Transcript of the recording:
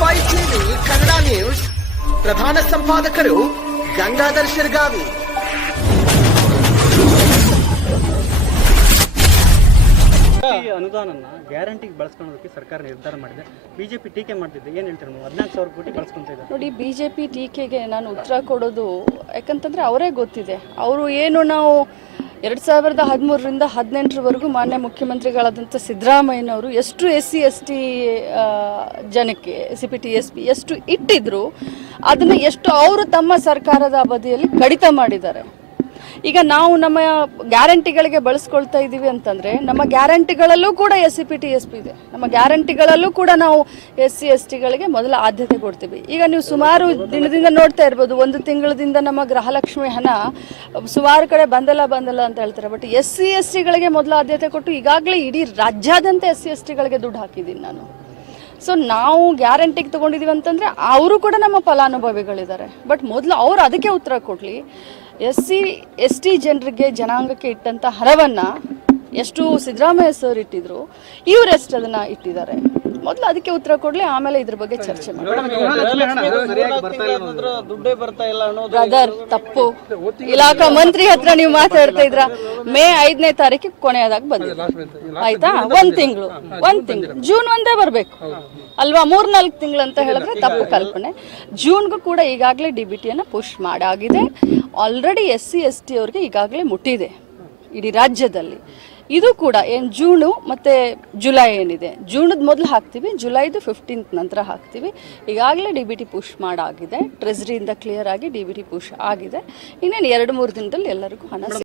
TV Kannada news ಪ್ರಧಾನ ಸಂಪಾದಕರು ಗಂಗಾಧರ್ ಶಿರ್ಗಾವಿ. ಈ ಅನುದಾನನ ಗ್ಯಾರಂಟಿಗೆ ಬಳಸ್ಕೊಳ್ಳೋದಕ್ಕೆ ಸರ್ಕಾರ ನಿರ್ಧಾರ ಮಾಡಿದೆ. ಬಿಜೆಪಿ ಟೀಕೆ ಮಾಡ್ತಿದ್ದೆ ಏನು ಹೇಳ್ತಾರೆ ನೀವು? ಹದಿನಾಲ್ಕು ಸಾವಿರ ಕೋಟಿ ಬಳಸ್ಕೊಂತ ಇದ್ದಾರೆ. ನೋಡಿ ಬಿ ಜೆ ಪಿ ಟೀಕೆಗೆ ನಾನು ಉತ್ತರ ಕೊಡೋದು ಯಾಕಂತಂದರೆ ಅವರೇ ಗೊತ್ತಿದೆ. ಅವರು ಏನು ನಾವು ಎರಡು ಸಾವಿರದ ಹದಿಮೂರರಿಂದ ಹದಿನೆಂಟರವರೆಗೂ ಮಾನ್ಯ ಮುಖ್ಯಮಂತ್ರಿಗಳಾದಂಥ ಸಿದ್ದರಾಮಯ್ಯನವರು ಎಷ್ಟು ಎಸ್ ಸಿ, ಎಸ್ ಟಿ ಜನಕ್ಕೆ C P, T S P ಎಷ್ಟು ಇಟ್ಟಿದ್ರು, ಅದನ್ನು ಎಷ್ಟು ಅವರು ತಮ್ಮ ಸರ್ಕಾರದ ಅವಧಿಯಲ್ಲಿ ಕಡಿತ ಮಾಡಿದ್ದಾರೆ. ಈಗ ನಾವು ನಮ್ಮ ಗ್ಯಾರಂಟಿಗಳಿಗೆ ಬಳಸ್ಕೊಳ್ತಾ ಇದ್ದೀವಿ ಅಂತಂದ್ರೆ ನಮ್ಮ ಗ್ಯಾರಂಟಿಗಳಲ್ಲೂ ಕೂಡ S C P T S P ಇದೆ. ನಮ್ಮ ಗ್ಯಾರಂಟಿಗಳಲ್ಲೂ ಕೂಡ ನಾವು ಎಸ್ ಸಿ ಎಸ್ ಟಿಗಳಿಗೆ ಮೊದಲ ಆದ್ಯತೆ ಕೊಡ್ತೀವಿ. ಈಗ ನೀವು ಸುಮಾರು ದಿನದಿಂದ ನೋಡ್ತಾ ಇರ್ಬೋದು, ಒಂದು ತಿಂಗಳದಿಂದ ನಮ್ಮ ಗೃಹಲಕ್ಷ್ಮಿ ಹಣ ಸುಮಾರು ಕಡೆ ಬಂದಲ್ಲ ಬಂದಲ್ಲ ಅಂತ ಹೇಳ್ತಾರೆ. ಬಟ್ ಎಸ್ ಸಿ ಎಸ್ ಟಿಗಳಿಗೆ ಮೊದಲ ಆದ್ಯತೆ ಕೊಟ್ಟು ಈಗಾಗಲೇ ಇಡೀ ರಾಜ್ಯಾದ್ಯಂತ ಎಸ್ ಸಿ ಎಸ್ ಟಿಗಳಿಗೆ ದುಡ್ಡು ಹಾಕಿದ್ದೀನಿ ನಾನು. ಸೊ ನಾವು ಗ್ಯಾರಂಟಿಗೆ ತಗೊಂಡಿದೀವಿ ಅಂತಂದ್ರೆ ಅವರು ಕೂಡ ನಮ್ಮ ಫಲಾನುಭವಿಗಳಿದ್ದಾರೆ. ಬಟ್ ಮೊದಲು ಅವರು ಅದಕ್ಕೆ ಉತ್ತರ ಕೊಡ್ಲಿ. ಎಸ್ ಸಿ, ಎಸ್ ಟಿ ಜನರಿಗೆ ಜನಾಂಗಕ್ಕೆ ಇಟ್ಟಂತ ಹರವನ್ನ ಎಷ್ಟು ಸಿದ್ದರಾಮಯ್ಯ ಸರ್ ಇಟ್ಟಿದ್ರು ಇವರೆಷ್ಟು ಅದನ್ನ ಇಟ್ಟಿದ್ದಾರೆ? ಮೊದಲು ಅದಕ್ಕೆ ಉತ್ತರ ಕೊಡ್ಲಿ ಆಮೇಲೆ ಇದ್ರ ಬಗ್ಗೆ ಚರ್ಚೆ ಮಾಡಿ ದುಡ್ಡೇ ಬರ್ತಾ ಇಲ್ಲ ಅನ್ನೋದು ಬ್ರದರ್ ತಪ್ಪು. ಇಲಾಖಾ ಮಂತ್ರಿ ಹತ್ರ ನೀವು ಮಾತಾಡ್ತಾ ಇದ್ರ ಮೇ ಐದನೇ ತಾರೀಕಿಗೆ ಕೊನೆಯದಾಗ ಬಂದಿದೆ. ಆಯ್ತಾ? ಒಂದ್ ತಿಂಗಳು ಒಂದ್ ತಿಂಗಳು. ಜೂನ್ ಒಂದೇ ಬರ್ಬೇಕು. ಅಲ್ವಾ? ಮೂರ್ನಾಲ್ಕು ತಿಂಗಳು ಅಂತ ಹೇಳಿದ್ರೆ ತಪ್ಪು ಕಲ್ಪನೆ. ಜೂನ್ಗೂ ಕೂಡ ಈಗಾಗಲೇ ಡಿ ಬಿ ಟಿಯನ್ನು push ಮಾಡಾಗಿದೆ. Already S C S T ಅವ್ರಿಗೆ ಈಗಾಗಲೇ ಮುಟ್ಟಿದೆ. ಇಡೀ ರಾಜ್ಯದಲ್ಲಿ. ಇದು ಕೂಡ ಏನು ಜೂನು ಮತ್ತು ಜುಲೈ ಏನಿದೆ. ಜೂನದ ಮೊದಲು ಹಾಕ್ತೀವಿ, ಜುಲೈದು ಫಿಫ್ಟೀನ್ತ್ ನಂತರ ಹಾಕ್ತೀವಿ. ಈಗಾಗಲೇ ಡಿ ಬಿ ಟಿ ಪುಷ್ ಮಾಡಾಗಿದೆ. ಟ್ರೆಜರಿಯಿಂದ ಕ್ಲಿಯರ್ ಆಗಿ ಡಿ ಬಿ ಟಿ ಪುಷ್ ಆಗಿದೆ. ಇನ್ನೇನು ಎರಡು ಮೂರು ದಿನದಲ್ಲಿ ಎಲ್ಲರಿಗೂ ಹಣ